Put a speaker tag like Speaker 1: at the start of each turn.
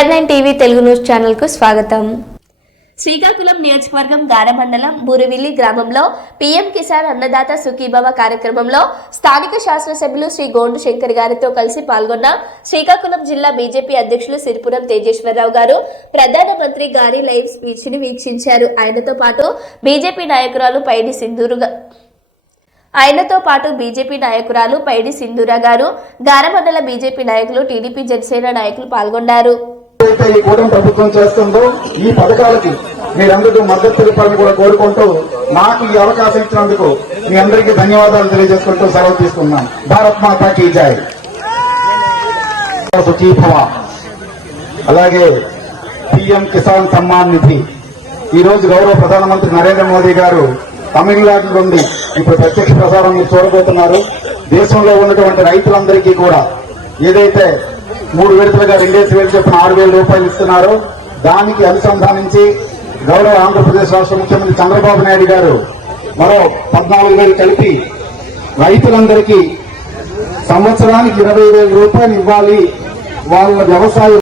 Speaker 1: AR nine TV Telugu news ఛానల్కు స్వాగతం. శ్రీకాకుళం నియోజకవర్గం గారమండలం మండలం గ్రామంలో పీఎం కిసాన్ అన్నదాత సుఖీభవ కార్యక్రమంలో స్థానిక శాసనసభ్యులు శ్రీ గోండు శంకర్ గారితో కలిసి పాల్గొన్న శ్రీకాకుళం జిల్లా బీజేపీ అధ్యక్షులు సిరిపురం తేజేశ్వరరావు గారు ప్రధానమంత్రి గారి లైవ్ స్పీచ్ని వీక్షించారు. ఆయనతో పాటు బీజేపీ నాయకురాలు పైడి సింధూరుగా ఆయనతో పాటు బీజేపీ నాయకురాలు పైడి సింధూర గారు గారమండల బీజేపీ నాయకులు టీడీపీ జనసేన నాయకులు పాల్గొన్నారు.
Speaker 2: ఏదైతే ఈ కూటమి ప్రభుత్వం చేస్తుందో ఈ పథకాలకి మీరందరూ మద్దతు తెలిపాలని కూడా కోరుకుంటూ నాకు ఈ అవకాశం ఇచ్చినందుకు మీ అందరికీ ధన్యవాదాలు తెలియజేసుకుంటూ సెలవు తీసుకున్నాను భారత్ మాతా కీ జై. అలాగే పిఎం కిసాన్ సమ్మాన్ నిధి. ఈ రోజు గౌరవ ప్రధానమంత్రి నరేంద్ర మోదీ గారు తమిళనాడు నుండి ఇప్పుడు ప్రత్యక్ష ప్రసారం చూడబోతున్నారు. దేశంలో ఉన్నటువంటి రైతులందరికీ కూడా ఏదైతే మూడు విడతలుగా రెండేసి వేలు చొప్పున ఆరు వేల రూపాయలు ఇస్తున్నారు. దానికి అనుసంధానించి గౌరవ ఆంధ్రప్రదేశ్ రాష్ట్ర ముఖ్యమంత్రి చంద్రబాబు నాయుడు గారు మరో పద్నాలుగు వేలు కలిపి రైతులందరికీ సంవత్సరానికి ఇరవై వేల రూపాయలు ఇవ్వాలి. వాళ్ళ వ్యవసాయ